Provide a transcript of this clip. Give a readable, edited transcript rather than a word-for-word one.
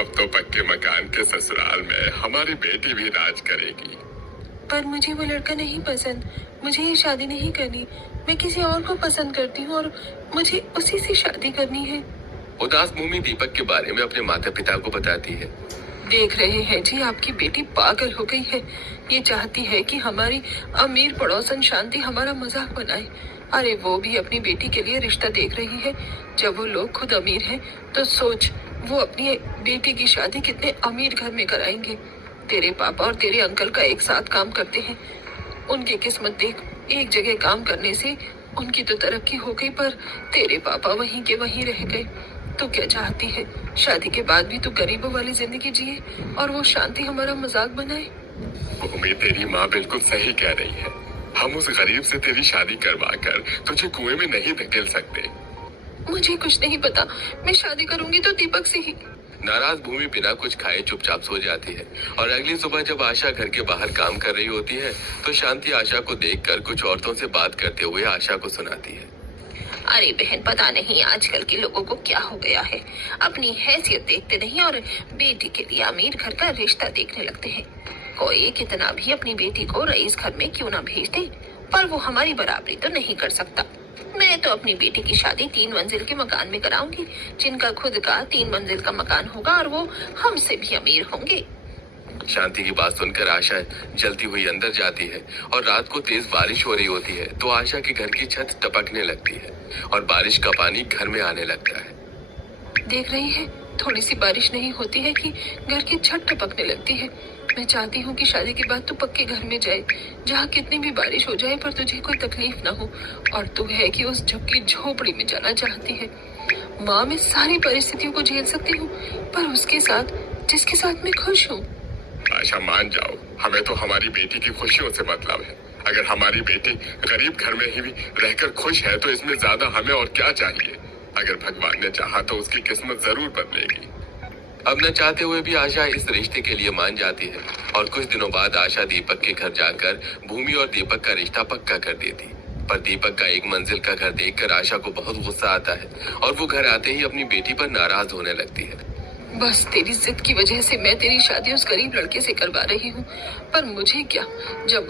अब तो पक्के मकान के ससुराल में हमारी बेटी भी राज करेगी। पर मुझे वो लड़का नहीं पसंद, मुझे ये शादी नहीं करनी। मैं किसी और को पसंद करती हूँ और मुझे उसी से शादी करनी है। उदास भूमि दीपक के बारे में अपने माता पिता को बताती है। देख रहे हैं जी, आपकी बेटी पागल हो गई है। ये चाहती है कि हमारी अमीर पड़ोसन शांति हमारा मजाक बनाए। अरे वो भी अपनी बेटी के लिए रिश्ता देख रही है। जब वो लोग खुद अमीर हैं, तो सोच वो अपनी बेटी की शादी कितने अमीर घर में कराएंगे। तेरे पापा और तेरे अंकल का एक साथ काम करते हैं। उनकी किस्मत देख, एक जगह काम करने से उनकी तो तरक्की हो गई, पर तेरे पापा वहीं के वहीं रह गए। तू क्या चाहती है? शादी के बाद भी तू गरीबों वाली जिंदगी जिए और वो शांति हमारा मजाक बनाए? भूमि, तेरी माँ बिल्कुल सही कह रही है। हम उस गरीब से तेरी शादी करवा कर तुझे कुएं में नहीं धकेल सकते। मुझे कुछ नहीं पता, मैं शादी करूंगी तो दीपक से ही। नाराज भूमि बिना कुछ खाए चुपचाप सो जाती है और अगली सुबह जब आशा घर के बाहर काम कर रही होती है तो शांति आशा को देखकर कुछ औरतों से बात करते हुए आशा को सुनाती है। अरे बहन, पता नहीं आजकल के लोगों को क्या हो गया है। अपनी हैसियत देखते नहीं और बेटी के लिए अमीर घर का रिश्ता देखने लगते हैं। कोई कितना भी अपनी बेटी को रईस घर में क्यों ना भेज दे, पर वो हमारी बराबरी तो नहीं कर सकता। मैं तो अपनी बेटी की शादी 3 मंजिल के मकान में कराऊंगी, जिनका खुद का 3 मंजिल का मकान होगा और वो हमसे भी अमीर होंगे। शांति की बात सुनकर आशा जलती हुई अंदर जाती है और रात को तेज बारिश हो रही होती है तो आशा के घर की छत टपकने लगती है और बारिश का पानी घर में आने लगता है। देख रही है, थोड़ी सी बारिश नहीं होती है कि घर की छत टपकने लगती है। मैं चाहती हूँ कि शादी के बाद तू पक्के घर में जाए, जहाँ कितनी भी बारिश हो जाए पर तुझे कोई तकलीफ ना हो। और तू है कि उस झुग्गी झोपड़ी में जाना चाहती है। माँ, मैं सारी परिस्थितियों को झेल सकती हूँ, पर उसके साथ जिसके साथ मैं खुश हूँ। आशा, मान जाओ, हमें तो हमारी बेटी की खुशियों से मतलब है। अगर हमारी बेटी गरीब घर में ही भी रहकर खुश है तो इसमें ज्यादा हमें और क्या चाहिए। अगर भगवान ने चाहा तो उसकी किस्मत जरूर बदलेगी। अब न चाहते हुए भी आशा इस रिश्ते के लिए मान जाती है और कुछ दिनों बाद आशा दीपक के घर जाकर भूमि और दीपक का रिश्ता पक्का कर देती। पर दीपक का 1 मंजिल का घर देखकर आशा को बहुत गुस्सा आता है और वो घर आते ही अपनी बेटी पर नाराज होने लगती है। बस तेरी जिद की वजह से मैं तेरी शादी उस गरीब लड़के से करवा रही हूँ, पर मुझे क्या, जब